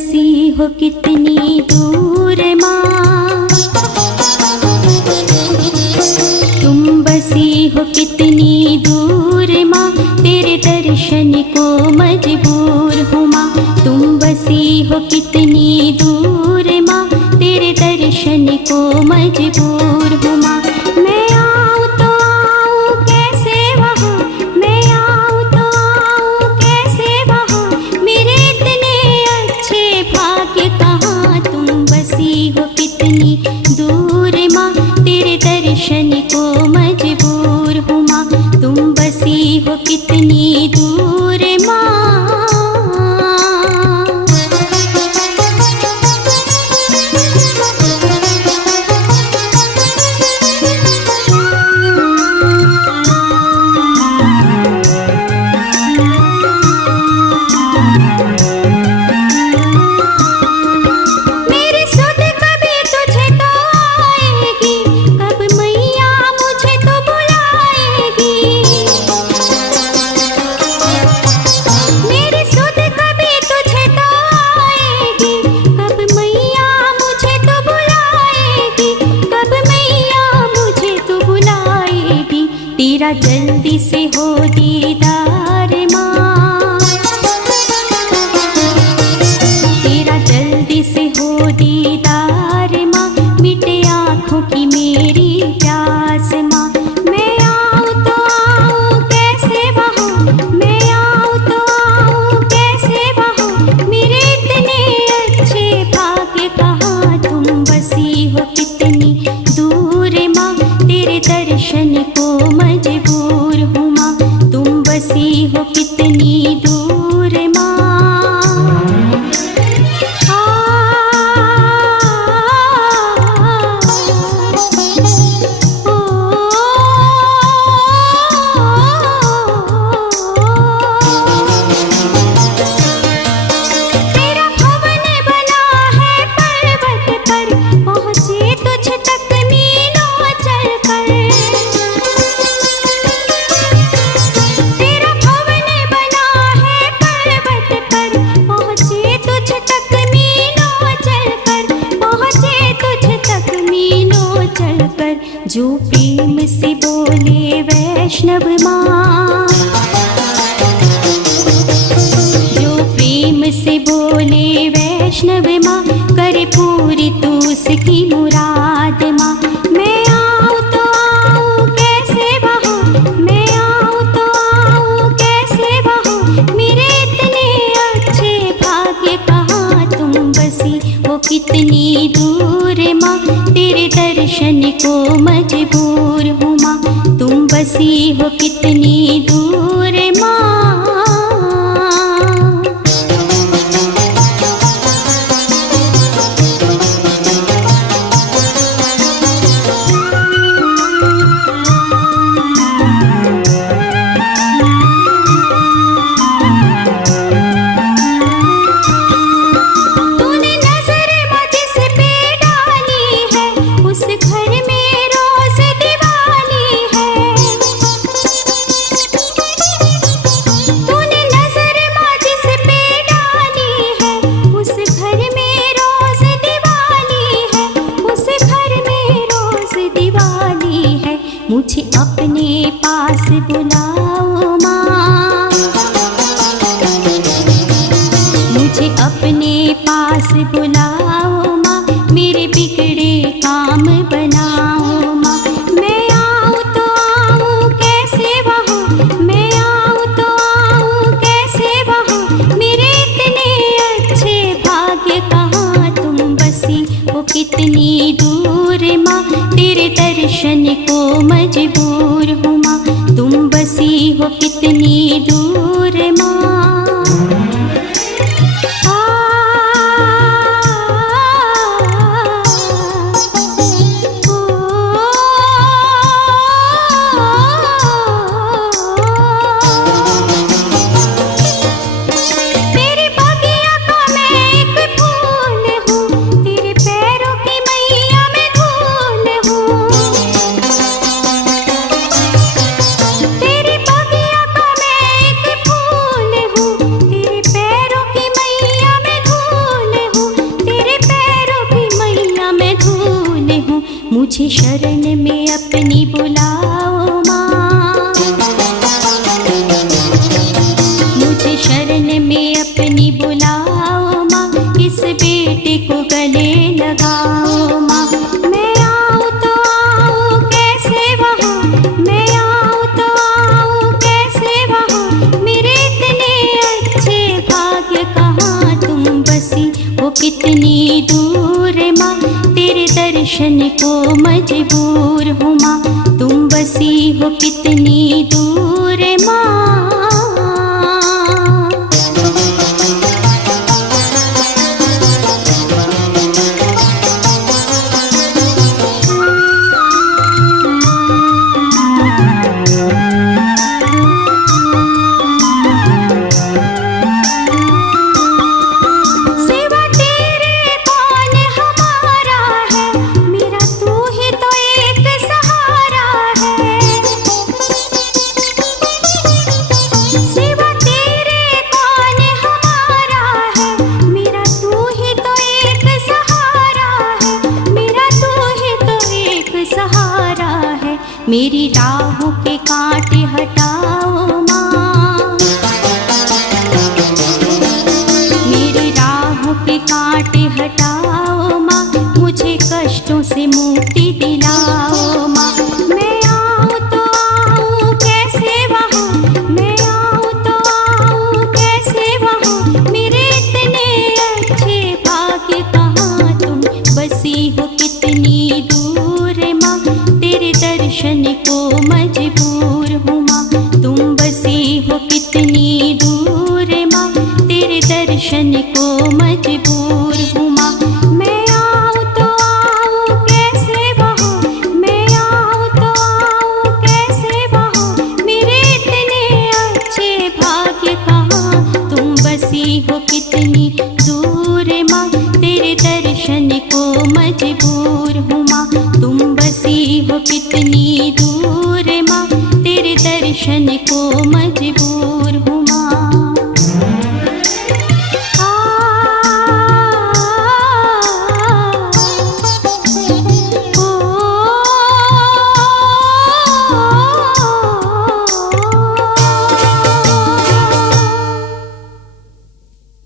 बसी हो कितनी दूर माँ, तुम बसी हो कितनी दूर माँ, तेरे दर्शन को मजबूर हूँ माँ। तुम बसी हो कितनी दूर माँ, तेरे दर्शन को मजबूर हूँ माँ। मैं आऊँ तो आऊँ कैसे वहाँ, मैं आऊँ तो आऊँ कैसे वहाँ, मेरे इतने अच्छे भाग्य कहाँ। तुम बसी हो कितनी दूर माँ, तेरे दर्शन को मजबूर हूँ माँ। तुम बसी हो कितनी दूर माँ। तेरा जल्दी से हो दीदार माँ, तेरा जल्दी से हो दीदार माँ, मिटे आँखों की मेरी प्यास माँ। मैं आऊँ तो आऊँ कैसे वहाँ, मैं आऊँ तो आऊँ कैसे वहाँ, मेरे इतने अच्छे भाग्य कहाँ। तुम बसी हो कितनी दूर माँ, तेरे दर्शन को मजबूर हूँ माँ। तुम बसी हो कितनी दूर माँ। तेरा भवन बना है पर्वत पर, पहुँचे तुझ तक मीलों चलकर। तेरा भवन बना है पर्वत पर, पहुँचे तुझ तक मीलों चलकर, पहुँचे तुझ तक मीलों चलकर। जो प्रेम से बोले वैष्णव माँ, जो प्रेम से बोले वैष्णव माँ, करे पूरी तू उसकी मुराद माँ। मैं आऊँ तो आऊँ कैसे वहाँ, मैं आऊँ तो आऊँ कैसे वहाँ, मेरे इतने अच्छे भाग्य कहाँ। तुम बसी हो कितनी दूर माँ, तेरे दर्शन को मजबूर हूँ माँ। तुम बसी हो कितनी दूर माँ। तूने नजर मुझ पे डाली है, उस घर में रोज दिवाली है। तूने नजर मुझ पे डाली है, उस घर में रोज दिवाली है, उस घर में रोज दिवाली है। मुझे अपने पास बुलाओ माँ, मुझे अपने पास बुलाओ माँ, मेरे बिगड़े काम बनाओ माँ। मैं आऊँ तो आऊँ कैसे वहाँ, मैं आऊँ तो आऊँ कैसे वहाँ, मेरे इतने अच्छे भाग्य कहाँ। तुम बसी हो कितनी दूर माँ, तेरे दर्शन को मजबूर हूँ माँ। तुम बसी हो कितनी दूर माँ। तेरे बगिया का मैं एक फूल हूँ, तेरे पैरों की मैया मैं धूल हूँ। तेरे बगिया का मैं एक दर्शन को मजबूर हूँ माँ। तुम बसी हो कितनी दूर माँ। मेरी राहों के कांटे हटाओ माँ। मेरी राहों के कांटे हटाओ माँ। मुझे कष्टों से मुक्ति दिलाओ माँ। मैं आऊँ तो आऊँ कैसे वहाँ, मैं आऊँ तो आऊँ कैसे वहाँ। मेरे इतने अच्छे भाग्य कहाँ, तुम बसी हो कितनी दूर माँ। तेरे दर्शन को मजबूर हूँ माँ। तुम बसी हो कितनी दूर माँ। तेरे दर्शन को मजबूर हूँ माँ। मैं आऊँ तो आऊँ कैसे वहाँ, मैं आऊँ तो आऊँ कैसे वहाँ। मेरे इतने अच्छे भाग्य कहाँ, तुम बसी हो कितनी दूर माँ। तेरे दर्शन को मजबूर हूँ माँ। तुम बसी हो कितनी दूर माँ। तेरे दर्शन को मजबूर